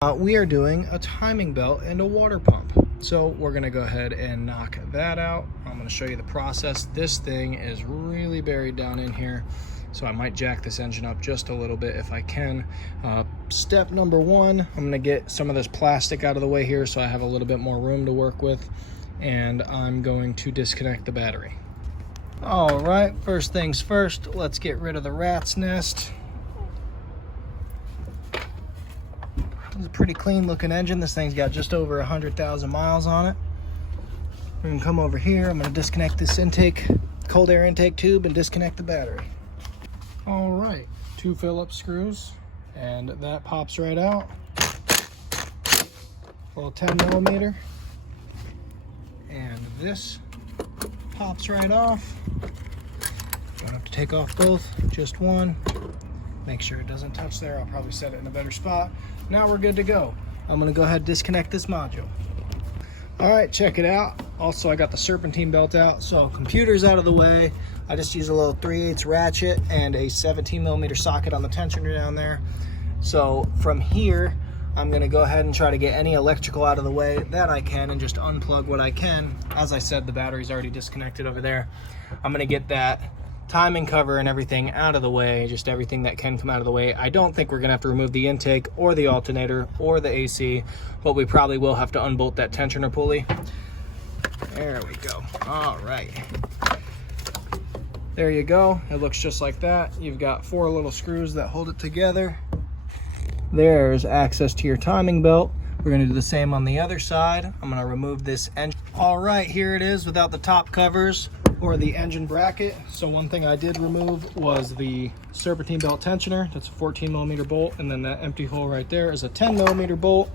We are doing a timing belt and a water pump. So we're gonna go ahead and knock that out. I'm gonna show you the process. This thing is really buried down in here, so I might jack this engine up just a little bit if I can. Step number one, I'm gonna get some of this plastic out of the way here so I have a little bit more room to work with, and I'm going to disconnect the battery. All right, first things first, let's get rid of the rat's nest. It's a pretty clean looking engine. This thing's got just over 100,000 miles on it. We can come over here. I'm going to disconnect this intake, cold air intake tube, and disconnect the battery. All right, 2 Phillips screws, and that pops right out. A little 10 millimeter, and this pops right off. Don't have to take off both, just one. Make sure it doesn't touch there. I'll probably set it in a better spot. Now we're good to go. I'm gonna go ahead and disconnect this module. All right, check it out. Also, I got the serpentine belt out, so computer's out of the way. I just use a little 3/8 ratchet and a 17 millimeter socket on the tensioner down there. So from here, I'm gonna go ahead and try to get any electrical out of the way that I can and just unplug what I can. As I said, the battery's already disconnected over there. I'm gonna get that timing cover and everything out of the way, just everything that can come out of the way. I don't think we're gonna have to remove the intake or the alternator or the AC, but we probably will have to unbolt that tensioner pulley. There we go. All right. There you go. It looks just like that. You've got 4 little screws that hold it together. There's access to your timing belt. We're gonna do the same on the other side. I'm gonna remove this engine. All right, here it is without the top covers or the engine bracket. So one thing I did remove was the serpentine belt tensioner. That's a 14 millimeter bolt, and then that empty hole right there is a 10 millimeter bolt.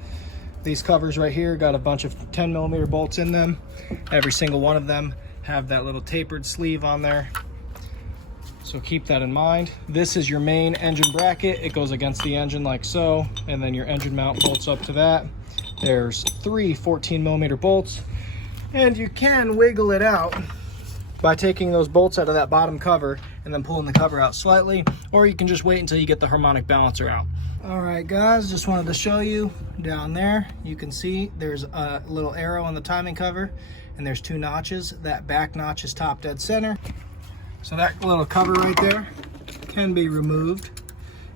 These covers right here got a bunch of 10 millimeter bolts in them. Every single one of them have that little tapered sleeve on there, so keep that in mind. This is your main engine bracket. It goes against the engine like so, and then your engine mount bolts up to that. There's 3 14 millimeter bolts, and you can wiggle it out by taking those bolts out of that bottom cover and then pulling the cover out slightly, or you can just wait until you get the harmonic balancer out. All right, guys, just wanted to show you down there. You can see there's a little arrow on the timing cover, and there's 2 notches. That back notch is top dead center. So that little cover right there can be removed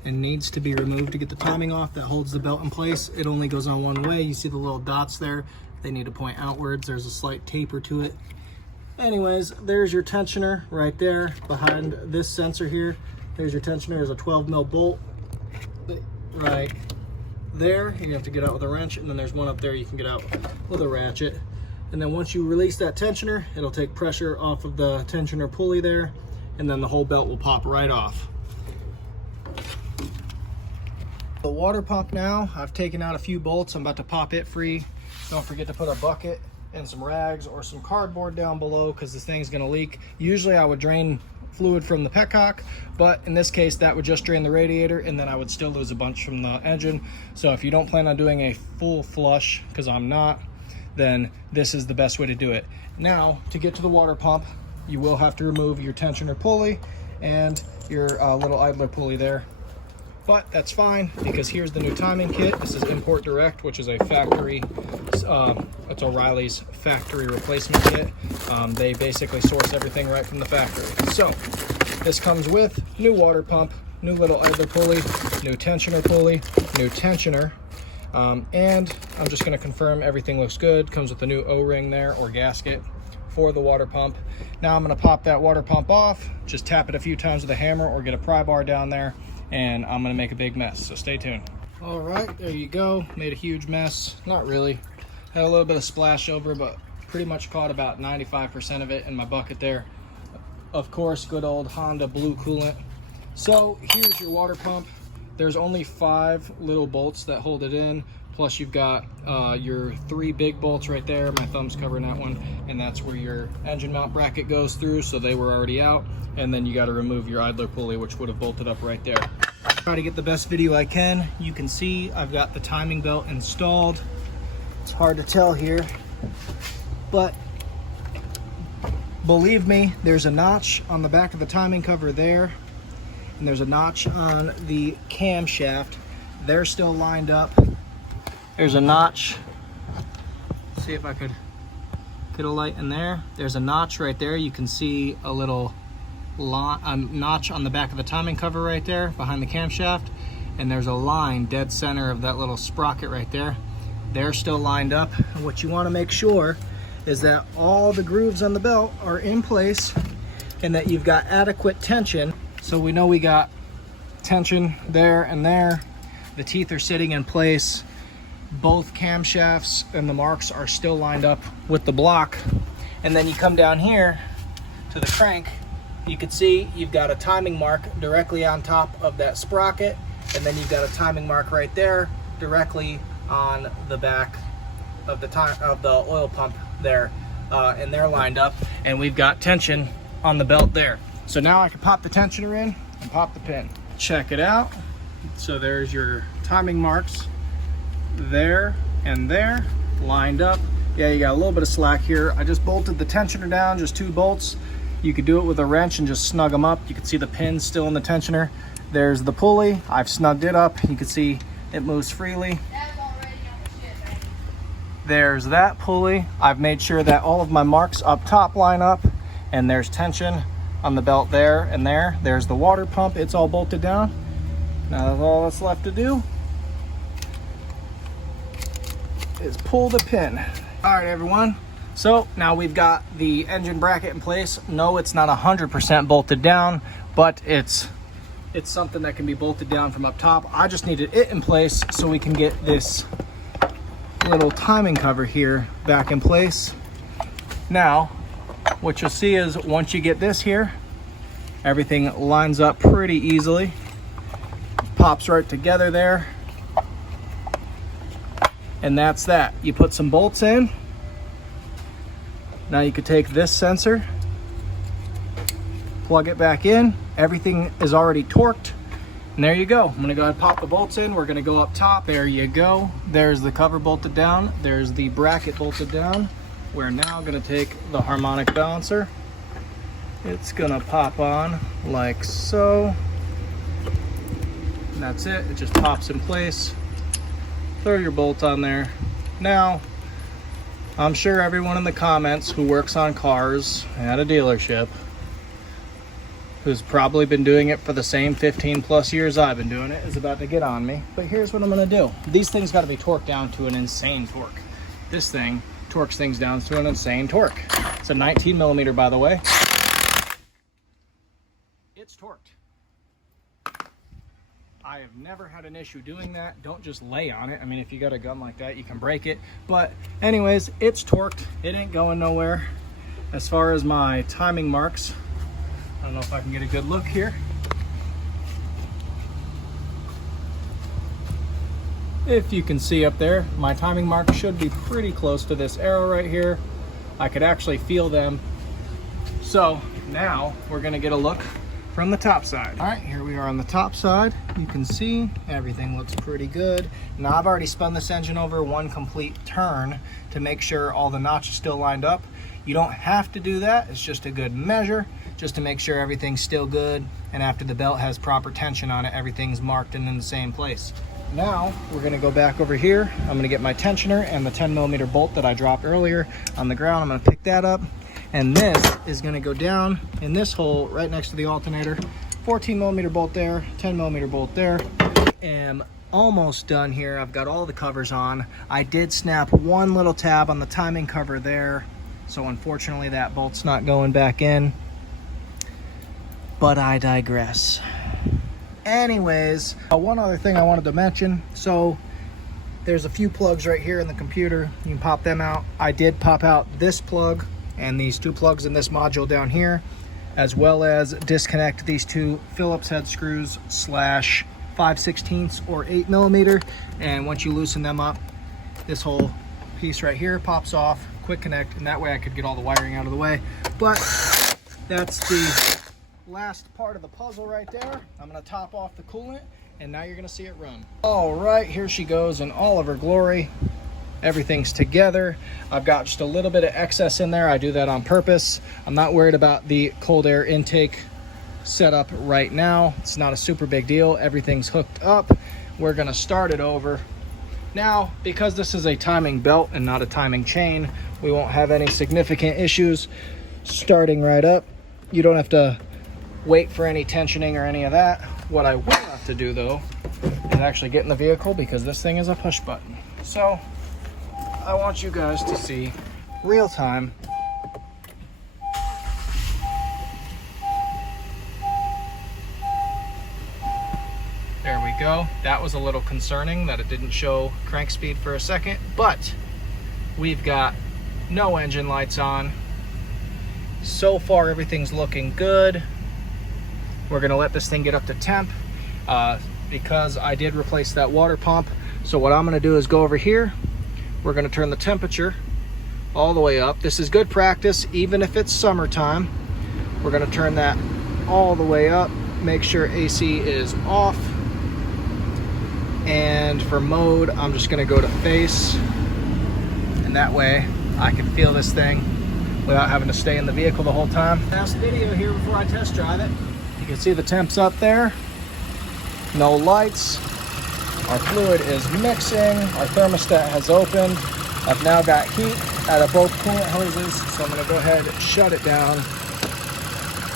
and needs to be removed to get the timing off. That holds the belt in place. It only goes on one way. You see the little dots there. They need to point outwards. There's a slight taper to it. Anyways, there's your tensioner right there behind this sensor here. There's your tensioner. There's a 12 mil bolt right there. You have to get out with a wrench, and then there's one up there you can get out with a ratchet. And then once you release that tensioner, it'll take pressure off of the tensioner pulley there, and then the whole belt will pop right off. The water pump now, I've taken out a few bolts. I'm about to pop it free. Don't forget to put a bucket and some rags or some cardboard down below, because this thing's gonna leak. Usually I would drain fluid from the petcock, but in this case that would just drain the radiator, and then I would still lose a bunch from the engine. So if you don't plan on doing a full flush, because I'm not, then this is the best way to do it. Now, to get to the water pump, you will have to remove your tensioner pulley and your little idler pulley there. But that's fine, because here's the new timing kit. This is import direct, which is a factory, it's O'Reilly's factory replacement kit. They basically source everything right from the factory. So this comes with new water pump, new little idler pulley, new tensioner pulley, new tensioner, and I'm just gonna confirm everything looks good. Comes with a new O-ring there, or gasket, for the water pump. Now I'm gonna pop that water pump off, just tap it a few times with a hammer or get a pry bar down there, and I'm gonna make a big mess, so stay tuned. All right, there you go. Made a huge mess. Not really. Had a little bit of splash over, but pretty much caught about 95% of it in my bucket there. Of course, good old Honda blue coolant. So here's your water pump. There's only 5 little bolts that hold it in, plus you've got your 3 big bolts right there. My thumb's covering that one, and that's where your engine mount bracket goes through, so they were already out. And then you got to remove your idler pulley, which would have bolted up right there. Try to get the best video I can. You can see I've got the timing belt installed. It's hard to tell here, but believe me, there's a notch on the back of the timing cover there, and there's a notch on the camshaft. They're still lined up. There's a notch. See if I could get a light in there. There's a notch right there. You can see a little notch on the back of the timing cover right there behind the camshaft. And there's a line dead center of that little sprocket right there. They're still lined up. And what you want to make sure is that all the grooves on the belt are in place and that you've got adequate tension. So we know we got tension there and there. The teeth are sitting in place. Both camshafts and the marks are still lined up with the block. And then you come down here to the crank. You can see you've got a timing mark directly on top of that sprocket. And then you've got a timing mark right there directly on the back of the oil pump there, and they're lined up, and we've got tension on the belt there. So now I can pop the tensioner in and pop the pin. Check it out. So there's your timing marks there and there lined up. Yeah, you got a little bit of slack here. I just bolted the tensioner down, just 2 bolts. You could do it with a wrench and just snug them up. You can see the pins still in the tensioner. There's the pulley. I've snugged it up. You can see it moves freely. There's that pulley. I've made sure that all of my marks up top line up, and there's tension on the belt there and there. There's the water pump. It's all bolted down. Now all that's left to do is pull the pin. All right, everyone. So now we've got the engine bracket in place. No, it's not 100% bolted down, but it's something that can be bolted down from up top. I just needed it in place so we can get this little timing cover here back in place. Now, what you'll see is once you get this here, everything lines up pretty easily. Pops right together there. And that's that. You put some bolts in. Now you could take this sensor, plug it back in. Everything is already torqued. And there you go. I'm gonna go ahead and pop the bolts in. We're gonna go up top. There you go. There's the cover bolted down. There's the bracket bolted down. We're now gonna take the harmonic balancer. It's gonna pop on like so. And that's it. It just pops in place. Throw your bolt on there. Now, I'm sure everyone in the comments who works on cars at a dealership, who's probably been doing it for the same 15 plus years I've been doing it, is about to get on me. But here's what I'm gonna do. These things gotta be torqued down to an insane torque. This thing torques things down to an insane torque. It's a 19 millimeter, by the way. It's torqued. I have never had an issue doing that. Don't just lay on it. I mean, if you got a gun like that, you can break it. But anyways, it's torqued. It ain't going nowhere. As far as my timing marks, I don't know if I can get a good look here. If you can see up there, my timing mark should be pretty close to this arrow right here. I could actually feel them. So now we're gonna get a look from the top side. All right, here we are on the top side. You can see everything looks pretty good. Now I've already spun this engine over 1 complete turn to make sure all the notches still lined up. You don't have to do that. It's just a good measure, just to make sure everything's still good. And after the belt has proper tension on it, everything's marked and in the same place. Now we're gonna go back over here. I'm gonna get my tensioner and the 10 millimeter bolt that I dropped earlier on the ground. I'm gonna pick that up. And this is gonna go down in this hole right next to the alternator. 14 millimeter bolt there, 10 millimeter bolt there. Am almost done here. I've got all the covers on. I did snap 1 little tab on the timing cover there. So unfortunately that bolt's not going back in. But I digress. Anyways, one other thing I wanted to mention. So there's a few plugs right here in the computer. You can pop them out. I did pop out this plug and these 2 plugs in this module down here, as well as disconnect these 2 Phillips head screws / 5/16 or 8 millimeter. And once you loosen them up, this whole piece right here pops off, quick connect, and that way I could get all the wiring out of the way. But that's the last part of the puzzle right there. I'm gonna top off the coolant, and now you're gonna see it run. All right, here she goes in all of her glory. Everything's together. I've got just a little bit of excess in there. I do that on purpose. I'm not worried about the cold air intake setup right now. It's not a super big deal. Everything's hooked up. We're gonna start it over. Now, because this is a timing belt and not a timing chain, we won't have any significant issues starting right up. You don't have to wait for any tensioning or any of that. What I will have to do though is actually get in the vehicle, because this thing is a push button. So I want you guys to see real time. There we go. That was a little concerning that it didn't show crank speed for a second, but we've got no engine lights on. So far, everything's looking good. We're gonna let this thing get up to temp because I did replace that water pump. So what I'm gonna do is go over here. We're gonna turn the temperature all the way up. This is good practice, even if it's summertime. We're gonna turn that all the way up. Make sure AC is off. And for mode, I'm just gonna go to face. And that way I can feel this thing without having to stay in the vehicle the whole time. Last video here before I test drive it. You can see the temps up there. No lights. Our fluid is mixing. Our thermostat has opened. I've now got heat out of both coolant hoses, so I'm gonna go ahead and shut it down,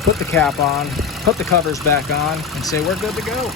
put the cap on, put the covers back on, and say we're good to go.